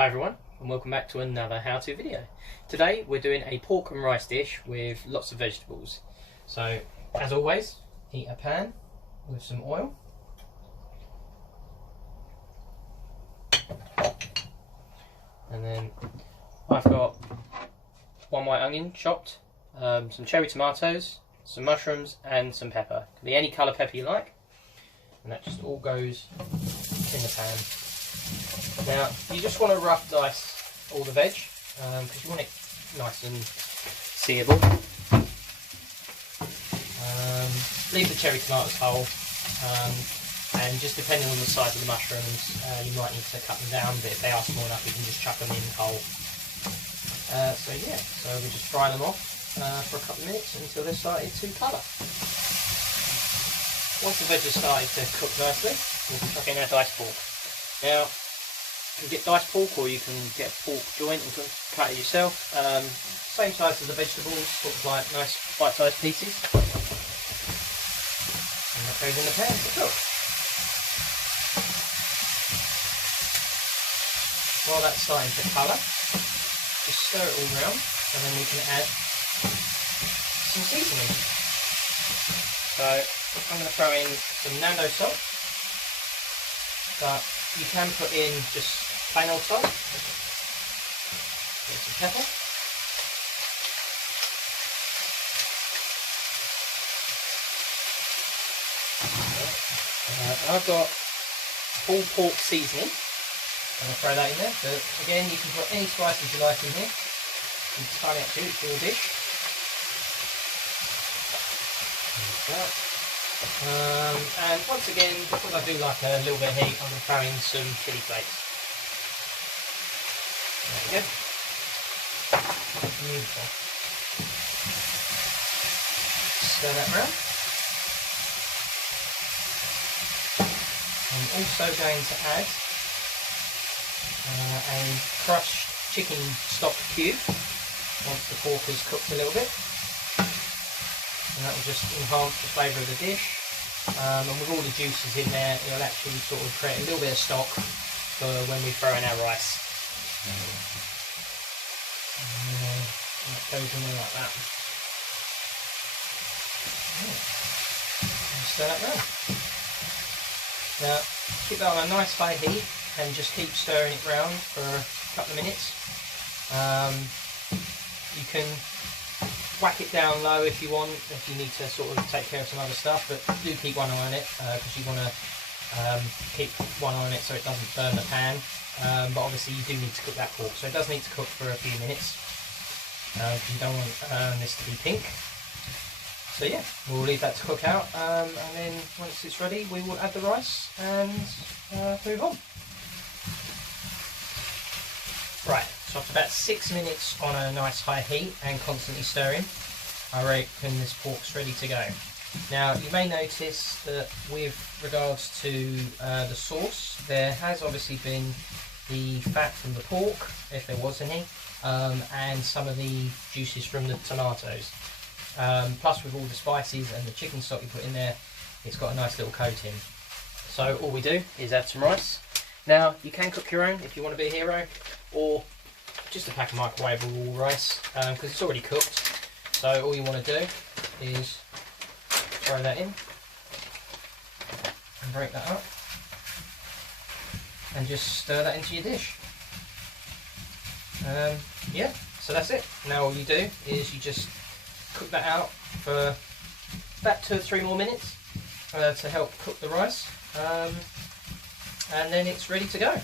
Hi everyone, and welcome back to another how-to video. Today we're doing a pork and rice dish with lots of vegetables. So as always, heat a pan with some oil. And then I've got one white onion chopped, some cherry tomatoes, some mushrooms and some pepper. It can be any colour pepper you like. And that just all goes in the pan. Now, you just want to rough dice all the veg, because you want it nice and seeable. Leave the cherry tomatoes whole, and just depending on the size of the mushrooms, you might need to cut them down, but if they are small enough, you can just chuck them in whole. So we just fry them off for a couple of minutes until they're started to colour. Once the veg has started to cook nicely, we'll chuck in our diced pork. Now, you can get diced pork or you can get a pork joint and cut it yourself. Same size as the vegetables, sort of like nice bite-sized pieces. And that goes in the pan to cook. While that's starting to colour, just stir it all round and then we can add some seasoning. So I'm going to throw in some Nando salt, but you can put in just plain old salt, some pepper, I've got full pork seasoning. I'm going to throw that in there, but again you can put any spices you like in here. It's entirely up to you, it's your dish. And once again, because I do like a little bit of heat, I'm going to throw in some chilli flakes. There we go. Beautiful. Stir that round. I'm also going to add a crushed chicken stock cube once the pork is cooked a little bit. And that will just enhance the flavour of the dish. And with all the juices in there, it'll actually sort of create a little bit of stock for when we throw in our rice. And that goes in there like that. And stir that round. Now, keep that on a nice high heat and just keep stirring it round for a couple of minutes. You can whack it down low if you want, if you need to sort of take care of some other stuff, but do keep one eye on it because you want to keep one eye on it so it doesn't burn the pan. But obviously you do need to cook that pork, so it does need to cook for a few minutes because you don't want this to be pink. So yeah, we'll leave that to cook out, and then once it's ready we will add the rice and move on. Right, so after about 6 minutes on a nice high heat and constantly stirring, I reckon this pork's ready to go. Now you may notice that with regards to the sauce, there has obviously been the fat from the pork, if there was any, and some of the juices from the tomatoes. Plus with all the spices and the chicken stock you put in there, it's got a nice little coating. So all we do is add some rice. Now you can cook your own if you want to be a hero, or just a pack of microwavable rice because it's already cooked. So all you want to do is throw that in and break that up and just stir that into your dish. Yeah, so that's it. Now all you do is you just cook that out for about 2 or 3 more minutes to help cook the rice, and then it's ready to go.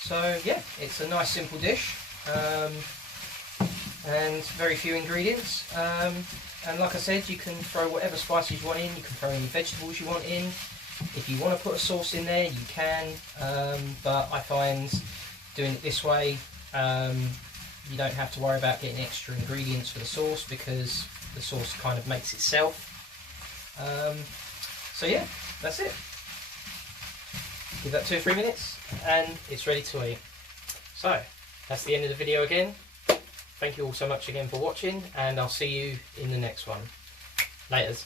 So yeah, it's a nice simple dish and very few ingredients, and like I said, you can throw whatever spices you want in, you can throw any vegetables you want in. If you want to put a sauce in there you can, but I find doing it this way you don't have to worry about getting extra ingredients for the sauce because the sauce kind of makes itself. So yeah, that's it. Give that 2 or 3 minutes and it's ready to eat. So that's the end of the video again. Thank you all so much again for watching, and I'll see you in the next one. Laters.